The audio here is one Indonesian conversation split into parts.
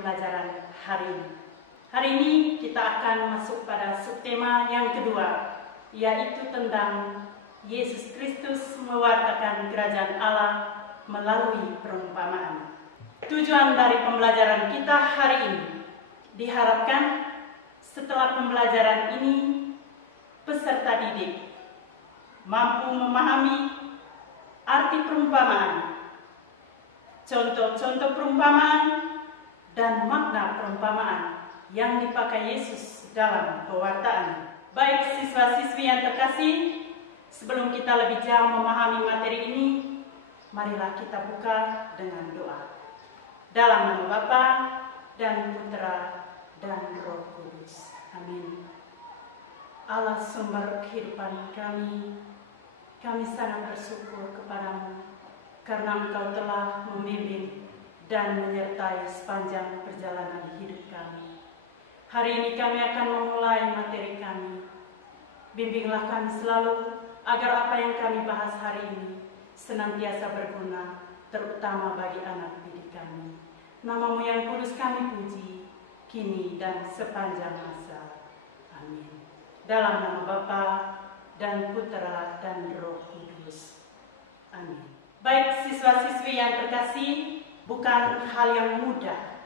pembelajaran hari ini. Hari ini kita akan masuk pada subtema yang kedua, yaitu tentang Yesus Kristus mewartakan kerajaan Allah melalui perumpamaan. Tujuan dari pembelajaran kita hari ini diharapkan setelah pembelajaran ini peserta didik mampu memahami arti perumpamaan, contoh-contoh perumpamaan, dan makna perumpamaan yang dipakai Yesus dalam pewartaan. Baik siswa-siswi yang terkasih, sebelum kita lebih jauh memahami materi ini, marilah kita buka dengan doa. Dalam nama Bapa dan Putra dan Roh Kudus. Amin. Allah sumber kehidupan kami sangat bersyukur kepadamu karena Engkau telah membimbing dan menyertai sepanjang perjalanan hidup kami. Hari ini kami akan memulai materi kami. Bimbinglah kami selalu agar apa yang kami bahas hari ini senantiasa berguna, terutama bagi anak didik kami. Namamu yang kudus kami puji, kini dan sepanjang masa. Amin. Dalam nama Bapa dan Putra dan Roh Kudus. Amin. Baik siswa-siswi yang terkasih, bukan hal yang mudah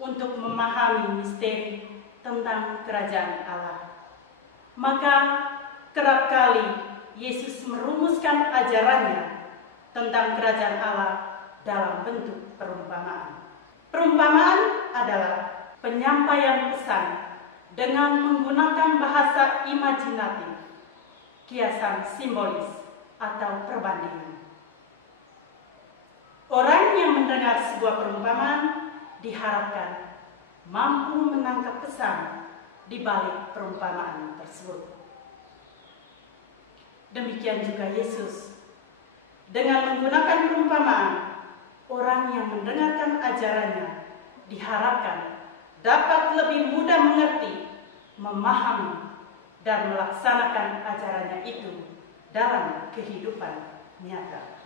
untuk memahami misteri tentang kerajaan Allah. Maka kerap kali Yesus merumuskan ajarannya tentang kerajaan Allah dalam bentuk perumpamaan. Perumpamaan adalah penyampaian pesan dengan menggunakan bahasa imajinatif, kiasan simbolis, atau perbandingan. Orang yang mendengar sebuah perumpamaan diharapkan mampu menangkap pesan di balik perumpamaan tersebut. Demikian juga Yesus. Dengan menggunakan perumpamaan, orang yang mendengarkan ajarannya diharapkan dapat lebih mudah mengerti, memahami, dan melaksanakan ajarannya itu dalam kehidupan nyata.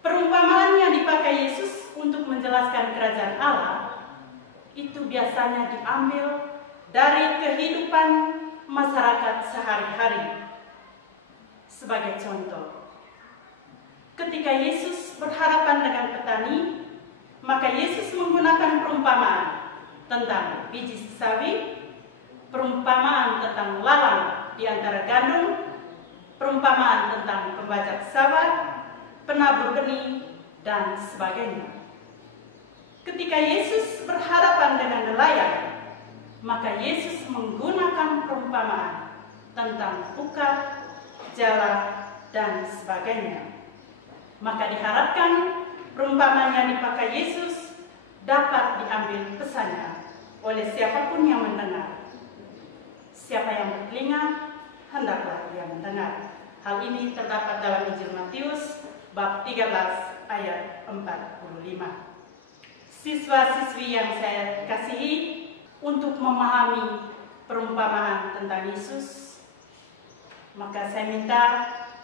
Perumpamaan yang dipakai Yesus untuk menjelaskan kerajaan Allah itu biasanya diambil dari kehidupan masyarakat sehari-hari. Sebagai contoh, ketika Yesus berhadapan dengan petani, maka Yesus menggunakan perumpamaan tentang biji sawi, perumpamaan tentang lalang di antara gandum, perumpamaan tentang pembajak sawah, penabur benih, dan sebagainya. Ketika Yesus berhadapan dengan nelayan, maka Yesus menggunakan perumpamaan tentang pukat, jala, dan sebagainya. Maka diharapkan perumpamaan yang dipakai Yesus dapat diambil pesannya oleh siapapun yang mendengar. Siapa yang bertelinga, hendaklah ia mendengar. Hal ini terdapat dalam Injil Matius bab 13 ayat 45. Siswa-siswi yang saya kasihi, untuk memahami perumpamaan tentang Yesus, maka saya minta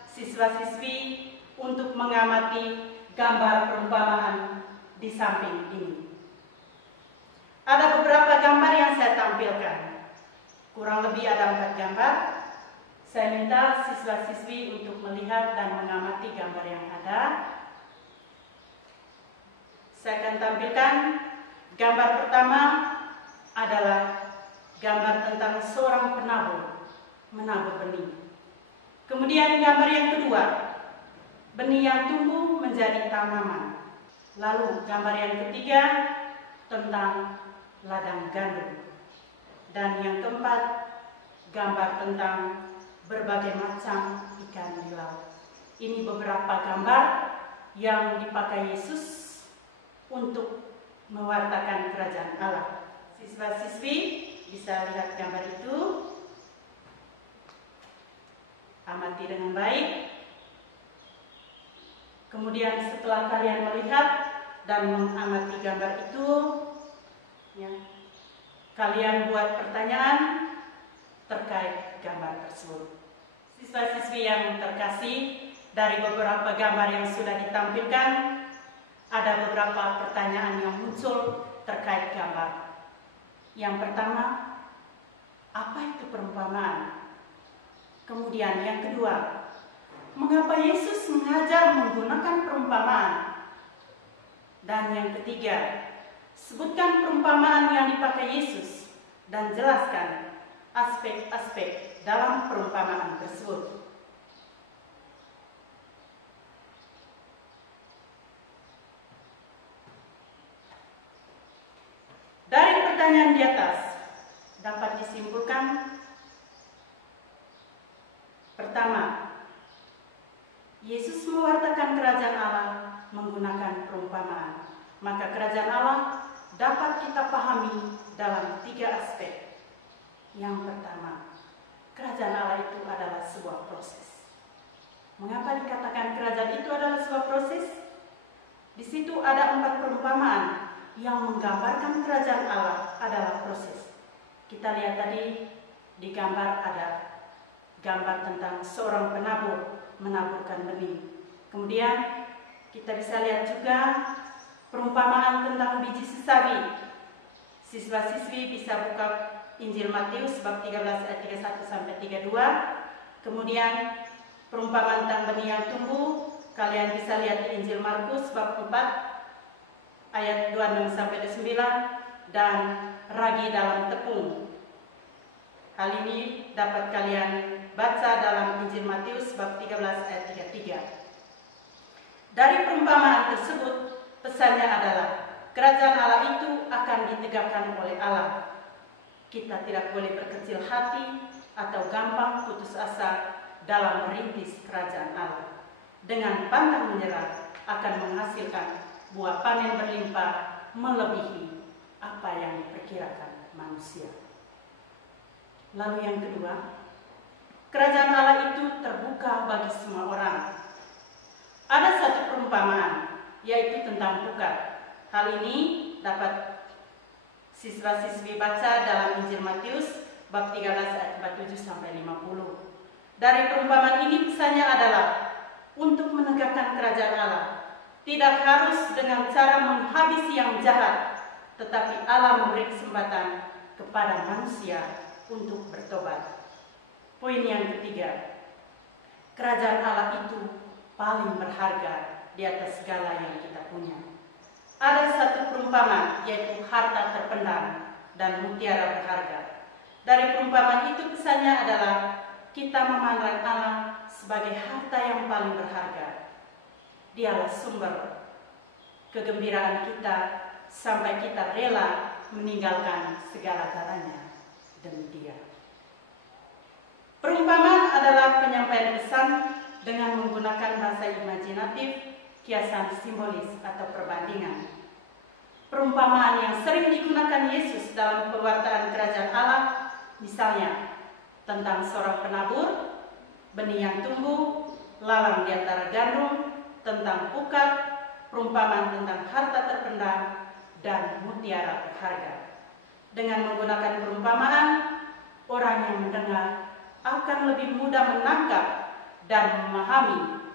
siswa-siswi untuk mengamati gambar perumpamaan di samping ini. Ada beberapa gambar yang saya tampilkan. Kurang lebih ada 4 gambar. Saya minta siswa-siswi untuk melihat dan mengamati gambar yang ada. Saya akan tampilkan gambar pertama adalah gambar tentang seorang penabur menabur benih. Kemudian gambar yang kedua, benih yang tumbuh menjadi tanaman. Lalu gambar yang ketiga tentang ladang gandum. Dan yang keempat, gambar tentang berbagai macam ikan di laut. Ini beberapa gambar yang dipakai Yesus untuk mewartakan kerajaan Allah. Siswa-siswi bisa lihat gambar itu, amati dengan baik. Kemudian setelah kalian melihat dan mengamati gambar itu, ya, kalian buat pertanyaan terkait gambar tersebut. Siswa-siswi yang terkasih, dari beberapa gambar yang sudah ditampilkan, ada beberapa pertanyaan yang muncul terkait gambar. Yang pertama, apa itu perumpamaan? Kemudian yang kedua, mengapa Yesus mengajar menggunakan perumpamaan? Dan yang ketiga, sebutkan perumpamaan yang dipakai Yesus dan jelaskan aspek-aspek dalam perumpamaan tersebut. Dari pertanyaan di atas dapat disimpulkan, pertama, Yesus mewartakan kerajaan Allah menggunakan perumpamaan. Maka kerajaan Allah dapat kita pahami dalam 3 aspek. Yang pertama, kerajaan Allah itu adalah sebuah proses. Mengapa dikatakan kerajaan itu adalah sebuah proses? Di situ ada 4 perumpamaan yang menggambarkan kerajaan Allah adalah proses. Kita lihat tadi di gambar ada gambar tentang seorang penabur menaburkan benih. Kemudian kita bisa lihat juga perumpamaan tentang biji sesawi. Siswa-siswi bisa buka Injil Matius bab 13 ayat 31 sampai 32. Kemudian perumpamaan tentang benih yang tumbuh, kalian bisa lihat di Injil Markus bab 4 ayat 26 sampai 29 dan ragi dalam tepung. Hal ini dapat kalian baca dalam Injil Matius bab 13 ayat 33. Dari perumpamaan tersebut, pesannya adalah kerajaan Allah itu akan ditegakkan oleh Allah. Kita tidak boleh berkecil hati atau gampang putus asa dalam merintis kerajaan Allah. Dengan pantang menyerah akan menghasilkan buah panen berlimpah melebihi apa yang diperkirakan manusia. Lalu yang kedua, kerajaan Allah itu terbuka bagi semua orang. Ada satu perumpamaan, yaitu tentang pukat. Hal ini dapat siswa-siswi baca dalam Injil Matius bab 13 ayat 47 sampai 50. Dari perumpamaan ini pesannya adalah untuk menegakkan kerajaan Allah. Tidak harus dengan cara menghabisi yang jahat, tetapi Allah memberi kesempatan kepada manusia untuk bertobat. Poin yang ketiga, kerajaan Allah itu paling berharga di atas segala yang kita punya. Ada satu perumpamaan, yaitu harta terpendam dan mutiara berharga. Dari perumpamaan itu pesannya adalah kita memandang Allah sebagai harta yang paling berharga. Dialah sumber kegembiraan kita sampai kita rela meninggalkan segala-galanya demi Dia. Perumpamaan adalah penyampaian pesan dengan menggunakan bahasa imajinatif, kiasan simbolis atau perbandingan. Perumpamaan yang sering digunakan Yesus dalam pewartaan kerajaan Allah, misalnya tentang seorang penabur, benih yang tumbuh, lalang di antara gandum, tentang pukat, perumpamaan tentang harta terpendam, dan mutiara berharga. Dengan menggunakan perumpamaan, orang yang mendengar akan lebih mudah menangkap dan memahami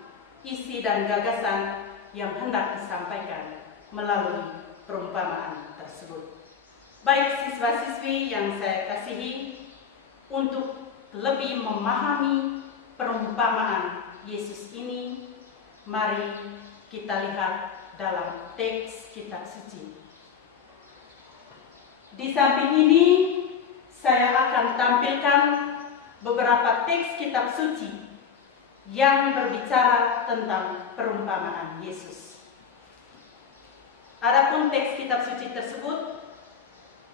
isi dan gagasan yang hendak disampaikan melalui perumpamaan tersebut. Baik siswa-siswi yang saya kasihi, untuk lebih memahami perumpamaan Yesus ini, mari kita lihat dalam teks kitab suci. Di samping ini, saya akan tampilkan beberapa teks kitab suci yang berbicara tentang perumpamaan Yesus. Adapun teks kitab suci tersebut,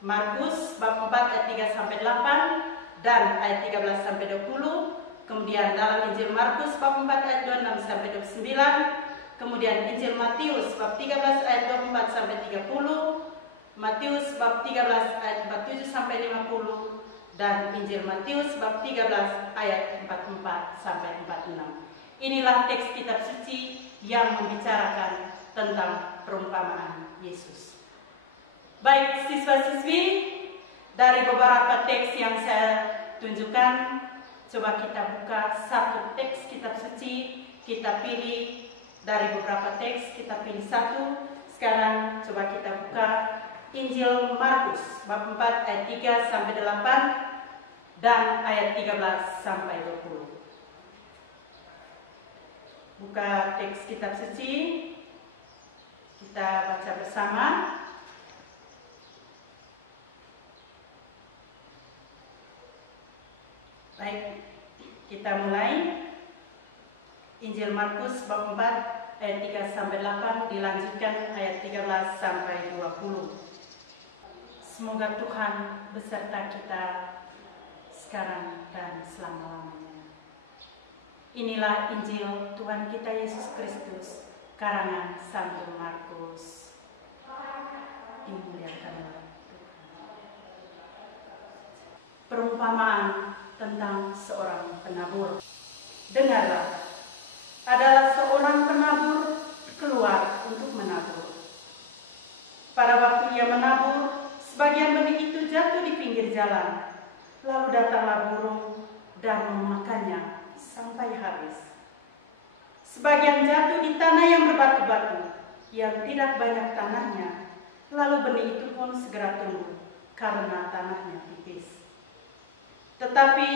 Markus bab 4 ayat 3 sampai 8 dan ayat 13 sampai 20, kemudian dalam Injil Markus bab 4 ayat 26 sampai 29, kemudian Injil Matius bab 13 ayat 24 sampai 30, Matius bab 13 ayat 47 sampai 50, dan Injil Matius bab 13 ayat 44 sampai 46. Inilah teks kitab suci yang membicarakan tentang perumpamaan Yesus. Baik siswa-siswi, dari beberapa teks yang saya tunjukkan, coba kita buka satu teks kitab suci, kita pilih dari beberapa teks, kita pilih satu. Sekarang coba kita buka Injil Markus bab 4 ayat 3 sampai 8 dan ayat 13 sampai 20. Buka teks kitab suci, kita baca bersama. Baik, kita mulai. Injil Markus bab 4 ayat 3 sampai 8 dilanjutkan ayat 13 sampai 20. Semoga Tuhan beserta kita sekarang dan selama-lamanya. Inilah Injil Tuhan kita Yesus Kristus, karangan Santo Markus. Dimuliakanlah Tuhan. Perumpamaan tentang seorang penabur. Dengarlah, adalah seorang penabur keluar untuk menabur. Pada waktu ia menabur, sebagian benih itu jatuh di pinggir jalan, lalu datanglah burung dan memakannya sampai habis. Sebagian jatuh di tanah yang berbatu-batu, yang tidak banyak tanahnya, lalu benih itu pun segera tumbuh karena tanahnya tipis. Tetapi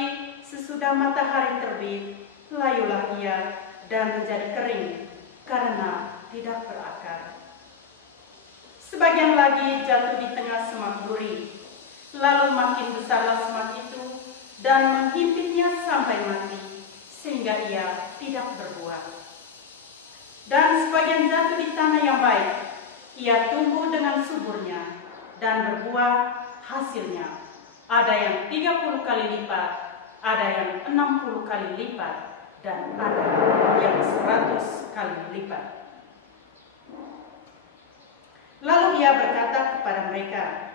sesudah matahari terbit, layulah ia dan menjadi kering karena tidak berakar. Sebagian lagi jatuh di tengah semak duri, lalu makin besarlah semak itu dan menghimpitnya sampai mati, sehingga ia tidak berbuah. Dan sebagian jatuh di tanah yang baik, ia tumbuh dengan suburnya dan berbuah hasilnya. Ada yang 30 kali lipat, ada yang 60 kali lipat, dan ada yang 100 kali lipat. Lalu ia berkata kepada mereka,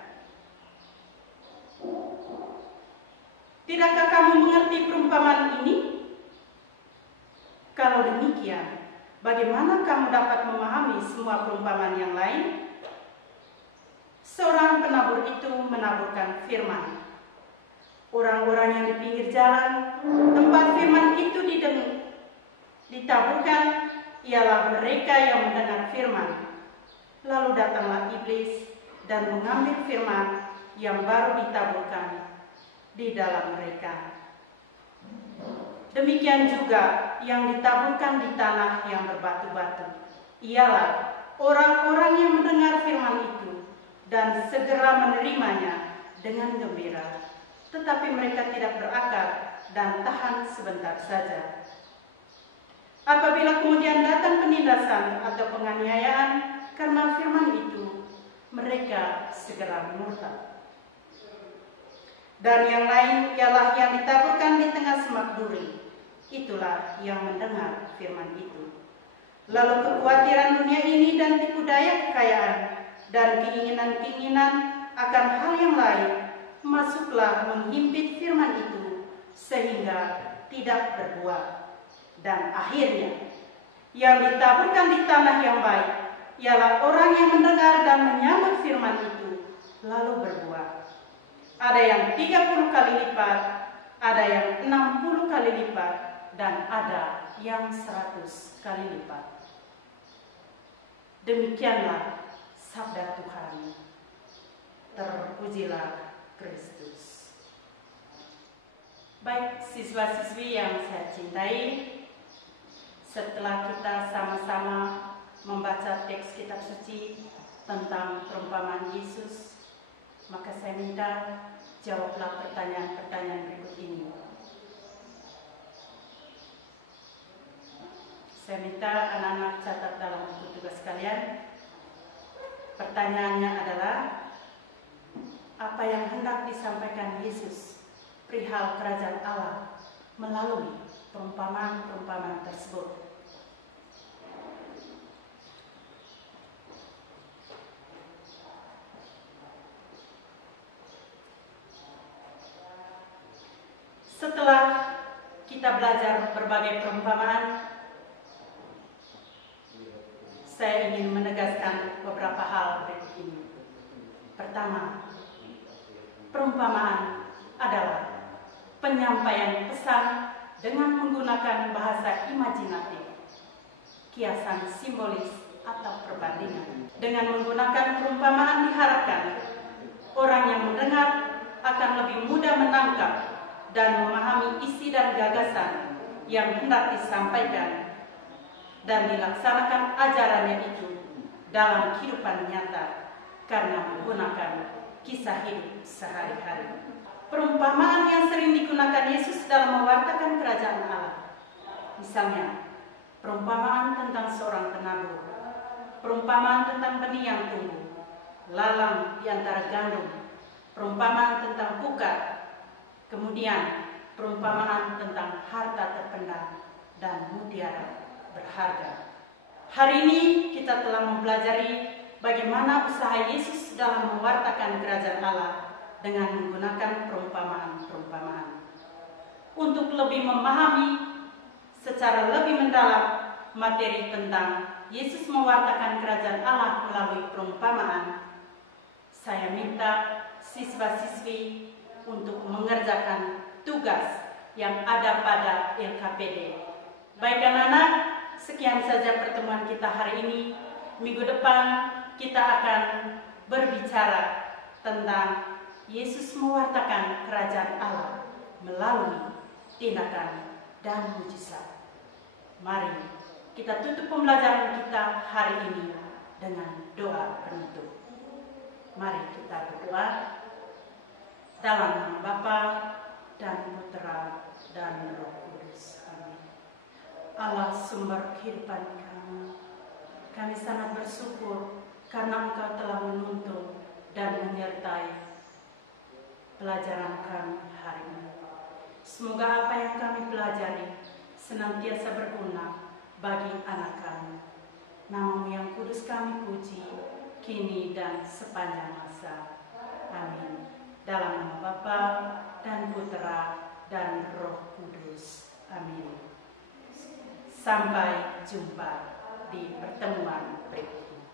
"Tidakkah kamu mengerti perumpamaan ini? Kalau demikian, bagaimana kamu dapat memahami semua perumpamaan yang lain?" Seorang penabur itu menaburkan firman. Orang-orang yang di pinggir jalan, tempat firman itu ditaburkan, ialah mereka yang mendengar firman. Lalu datanglah iblis dan mengambil firman yang baru ditaburkan di dalam mereka. Demikian juga yang ditaburkan di tanah yang berbatu-batu, ialah orang-orang yang mendengar firman itu dan segera menerimanya dengan gembira. Tetapi mereka tidak berakar dan tahan sebentar saja. Apabila kemudian datang penindasan atau penganiayaan karena firman itu, mereka segera murtad. Dan yang lain ialah yang ditaburkan di tengah semak duri. Itulah yang mendengar firman itu. Lalu kekhawatiran dunia ini dan tipu daya kekayaan dan keinginan-keinginan akan hal yang lain masuklah menghimpit firman itu sehingga tidak berbuah. Dan akhirnya yang ditaburkan di tanah yang baik ialah orang yang mendengar dan menyambut firman itu lalu berbuah. Ada yang 30 kali lipat, ada yang 60 kali lipat, dan ada yang 100 kali lipat. Demikianlah sabda Tuhan. Terpujilah Kristus. Baik siswa-siswi yang saya cintai, setelah kita sama-sama membaca teks kitab suci tentang perumpamaan Yesus, maka saya minta jawablah pertanyaan-pertanyaan berikut ini. Saya minta anak-anak catat dalam buku tugas kalian. Pertanyaannya adalah, apa yang hendak disampaikan Yesus perihal kerajaan Allah melalui perumpamaan-perumpamaan tersebut? Setelah kita belajar berbagai perumpamaan, saya ingin menegaskan beberapa hal berikut ini. Pertama, perumpamaan adalah penyampaian pesan dengan menggunakan bahasa imajinatif, kiasan simbolis atau perbandingan. Dengan menggunakan perumpamaan diharapkan orang yang mendengar akan lebih mudah menangkap dan memahami isi dan gagasan yang hendak disampaikan dan dilaksanakan ajarannya itu dalam kehidupan nyata karena menggunakan kisah hidup sehari-hari. Perumpamaan yang sering digunakan Yesus dalam mewartakan kerajaan Allah. Misalnya, perumpamaan tentang seorang penabur, perumpamaan tentang benih yang tumbuh, lalang di antara gandum, perumpamaan tentang pukat, kemudian perumpamaan tentang harta terpendam dan mutiara berharga. Hari ini kita telah mempelajari bagaimana usaha Yesus dalam mewartakan kerajaan Allah dengan menggunakan perumpamaan-perumpamaan. Untuk lebih memahami secara lebih mendalam materi tentang Yesus mewartakan kerajaan Allah melalui perumpamaan, saya minta siswa-siswi untuk mengerjakan tugas yang ada pada LKPD. Baik anak-anak, sekian saja pertemuan kita hari ini. Minggu depan kita akan berbicara tentang Yesus mewartakan kerajaan Allah melalui tindakan dan mujizat. Mari kita tutup pembelajaran kita hari ini dengan doa penutup. Mari kita berdoa dalam nama Bapa dan Putra dan Roh Kudus. Amin. Allah sumber kehidupan kami sangat bersyukur karena Engkau telah menuntun dan menyertai pelajaran kami hari ini. Semoga apa yang kami pelajari senantiasa berguna bagi anak kami. Nama-Mu yang kudus kami puji, kini dan sepanjang masa. Amin. Dalam nama Bapa dan Putra dan Roh Kudus. Amin. Sampai jumpa di pertemuan berikutnya.